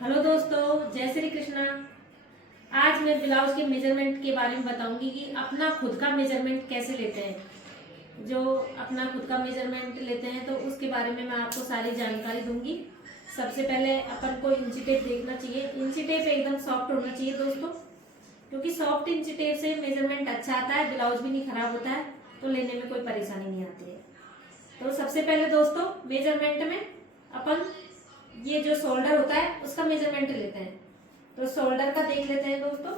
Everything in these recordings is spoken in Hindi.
हेलो दोस्तों, जय श्री कृष्णा। आज मैं ब्लाउज के मेजरमेंट के बारे में बताऊंगी कि अपना खुद का मेजरमेंट कैसे लेते हैं। जो अपना खुद का मेजरमेंट लेते हैं तो उसके बारे में मैं आपको सारी जानकारी दूंगी। सबसे पहले अपन को इंची टेप देखना चाहिए। इंची टेप एकदम सॉफ्ट होना चाहिए दोस्तों, क्योंकि सॉफ्ट इंची टेप से मेजरमेंट अच्छा आता है, ब्लाउज भी नहीं खराब होता है, तो लेने में कोई परेशानी नहीं आती है। तो सबसे पहले दोस्तों मेजरमेंट में अपन ये जो शोल्डर होता है उसका मेजरमेंट लेते हैं। तो शोल्डर का देख लेते हैं दोस्तों।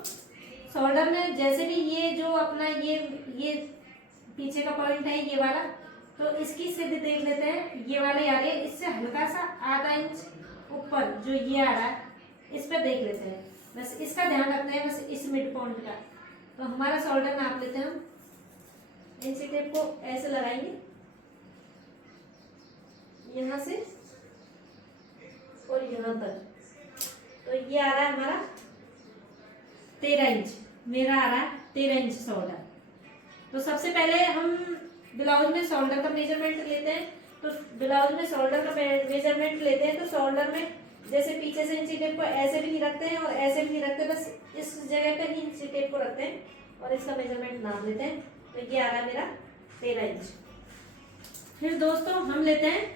शोल्डर में जैसे भी ये जो अपना ये पीछे का पॉइंट है ये वाला, तो इसकी सिद्ध देख लेते हैं। ये वाले आ रहे हैं, इससे हल्का सा आधा इंच ऊपर जो ये आ रहा है इस पर देख लेते हैं। बस इसका ध्यान रखते हैं, बस इस मिड पॉइंट का। तो हमारा शोल्डर नाप लेते हैं हम। इंची टेप को ऐसे लगाएंगे यहाँ से और यहाँ तक। तो ये आ रहा है हमारा 13 इंच, मेरा आ रहा है 13 इंच शोल्डर। तो सबसे पहले हम ब्लाउज में शोल्डर का मेजरमेंट लेते हैं। तो ब्लाउज में शोल्डर का मेजरमेंट लेते हैं तो शोल्डर में जैसे पीछे से इंची टेप को ऐसे भी नहीं रखते हैं और ऐसे भी नहीं रखते, बस इस जगह पे ही इंची टेप को रखते हैं और इसका मेजरमेंट नाप लेते हैं। तो ये आ रहा है मेरा 13 इंच। फिर दोस्तों हम लेते हैं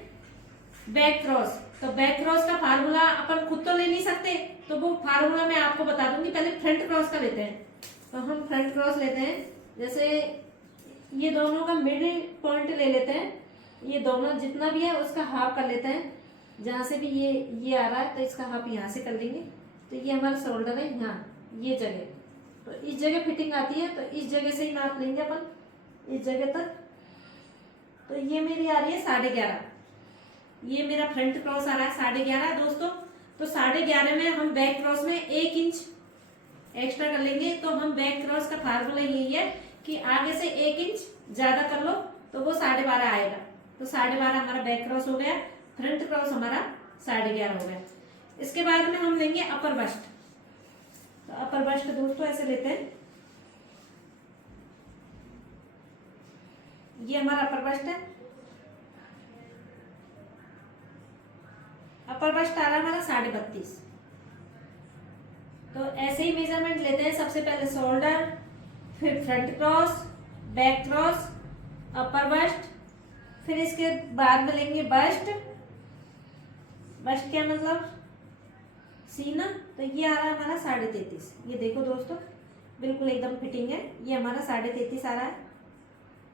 बैक क्रॉस। तो बैक क्रॉस का फार्मूला अपन खुद तो ले नहीं सकते, तो वो फार्मूला मैं आपको बता दूंगी। पहले फ्रंट क्रॉस का लेते हैं। तो हम फ्रंट क्रॉस लेते हैं, जैसे ये दोनों का मिडिल पॉइंट ले लेते हैं। ये दोनों जितना भी है उसका हाफ कर लेते हैं। जहाँ से भी ये आ रहा है तो इसका हाफ यहाँ से कर लेंगे। तो ये हमारा शोल्डर है यहाँ ये जगह, तो इस जगह फिटिंग आती है, तो इस जगह से ही नाप लेंगे अपन इस जगह तक। तो ये मेरी आ रही है 11.5। ये मेरा फ्रंट क्रॉस आ रहा है 11.5 दोस्तों। तो 11.5 में हम बैक क्रॉस में 1 इंच एक्स्ट्रा कर लेंगे। तो हम बैक क्रॉस का फार्मूला यही है कि आगे से 1 इंच ज्यादा कर लो तो वो 12.5 आएगा। तो 12.5 हमारा बैक क्रॉस हो गया, फ्रंट क्रॉस हमारा 11.5 हो गया। इसके बाद में हम लेंगे अपर बस्ट। तो अपर बस्ट दोस्तों ऐसे लेते हैं, ये हमारा अपर बस्ट है। अपर बस्ट आ रहा है हमारा 32.5। तो ऐसे ही मेजरमेंट लेते हैं। सबसे पहले शोल्डर, फिर फ्रंट क्रॉस, बैक क्रॉस, अपर बस्ट, फिर इसके बाद में लेंगे बस्ट। बस्ट क्या मतलब सीना। तो ये आ रहा है हमारा 33.5। ये देखो दोस्तों बिल्कुल एकदम फिटिंग है। ये हमारा 33.5 आ रहा है,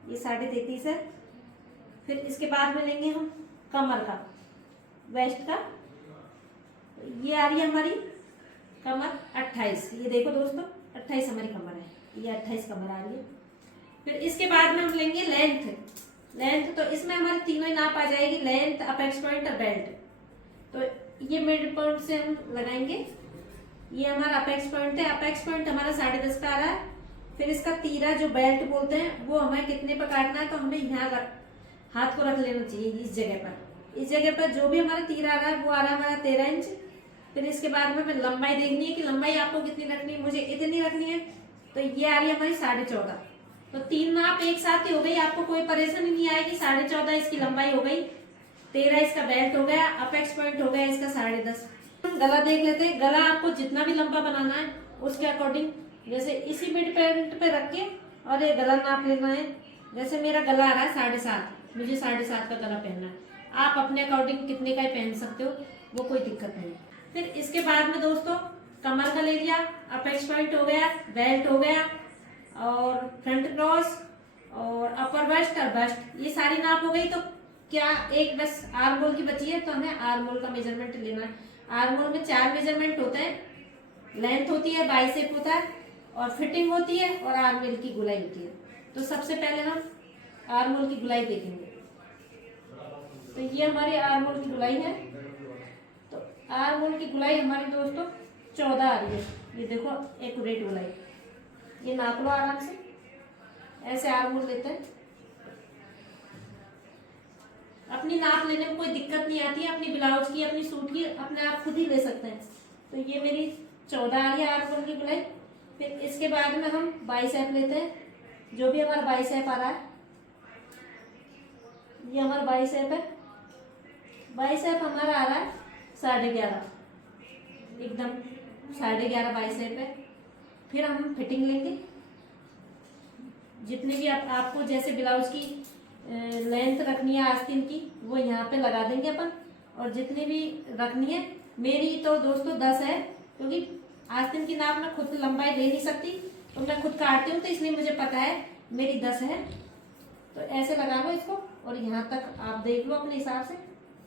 ये 33.5 है। फिर इसके बाद में लेंगे हम कमर का, वेस्ट का। ये आ रही है हमारी कमर 28। ये देखो दोस्तों 28 हमारी कमर है, ये 28 कमर आ रही है। फिर इसके बाद में हम लेंगे लेंथ। तो इसमें हमारी तीनों ही नाप आ जाएगी, लेंथ, अपेक्स पॉइंट और बेल्ट। तो ये मिड पॉइंट से हम लगाएंगे। ये हमारा अपेक्स पॉइंट है। अपेक्स पॉइंट हमारा 10.5 का आ रहा है। फिर इसका तीरा जो बेल्ट बोलते हैं वो हमें कितने पर काटना है, तो हमें यहाँ हाथ को रख लेना चाहिए इस जगह पर। इस जगह पर जो भी हमारा तीर आ रहा है वो आ रहा है हमारा 13 इंच। फिर इसके बाद में हमें लंबाई देखनी है कि लंबाई आपको कितनी रखनी है, मुझे इतनी रखनी है। तो ये आ रही है हमारी 14.5। तो 3 नाप एक साथ ही हो गई, आपको कोई परेशानी नहीं आएगी। 14.5 इसकी लंबाई हो गई, 13 इसका बेल्ट हो गया, अपेक्स पॉइंट हो गया इसका 10.5। गला देख लेते हैं। गला आपको जितना भी लंबा बनाना है उसके अकॉर्डिंग, जैसे इसी मिड पॉइंट पे रख के और ये गला नाप लेना है। जैसे मेरा गला आ रहा है 7.5, मुझे 7.5 का गला पहनना है। आप अपने अकॉर्डिंग कितने का ही पहन सकते हो, वो कोई दिक्कत नहीं। फिर इसके बाद में दोस्तों कमर का ले लिया, अपेक्स पॉइंट हो गया, बेल्ट हो गया और फ्रंट क्रॉस और अपर बस्ट और बस्ट, ये सारी नाप हो गई। तो क्या एक बस आर्म होल की बची है, तो हमें आर्म होल का मेजरमेंट लेना है। आर्म होल में 4 मेजरमेंट होते हैं। लेंथ होती है, बाइसेप होता है और फिटिंग होती है और आर्म होल की गुलाई होती है। तो सबसे पहले हम आर्म होल की गुलाई देखेंगे। तो ये हमारी आर्म होल की गुलाई है। तो आर्म होल की गुलाई हमारी दोस्तों 14 आ रही है। ये देखो एक्यूरेट गुलाई, ये नाप लो आराम से। ऐसे आर्म होल लेते हैं। अपनी नाप लेने में कोई दिक्कत नहीं आती है, अपनी ब्लाउज की, अपनी सूट की अपने आप खुद ही ले सकते हैं। तो ये मेरी 14 आ रही है आर्म होल की गुलाई। फिर इसके बाद में हम बाइसेप लेते हैं। जो भी हमारा बाइसेप आ रहा है, ये हमारा बाइसेप है। बाइसेप हमारा आ रहा है 11.5। एकदम 11.5 बाइसेप है। फिर हम फिटिंग लेंगे, जितने भी आपको जैसे ब्लाउज की लेंथ रखनी है आस्तीन की वो यहाँ पे लगा देंगे अपन, और जितनी भी रखनी है, मेरी तो दोस्तों 10 है, क्योंकि आस्तीन की नाप मैं खुद लंबाई ले नहीं सकती, तो मैं खुद काटती हूँ, तो इसलिए मुझे पता है मेरी 10 है। तो ऐसे लगा लो इसको, और यहाँ तक आप देख लो अपने हिसाब से,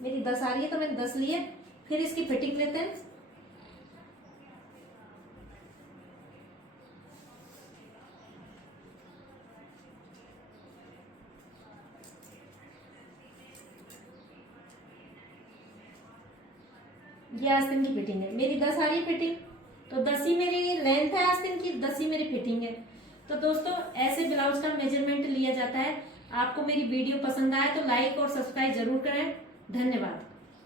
मेरी 10 आ रही है तो मैंने 10 लिए। फिर इसकी फिटिंग लेते हैं। ये आस्तीन की फिटिंग है, मेरी 10 आ रही है फिटिंग, तो 10 ही मेरी लेंथ है आस्तीन की, 10 ही मेरी फिटिंग है। तो दोस्तों ऐसे ब्लाउज का मेजरमेंट लिया जाता है। आपको मेरी वीडियो पसंद आए तो लाइक और सब्सक्राइब जरूर करें। धन्यवाद।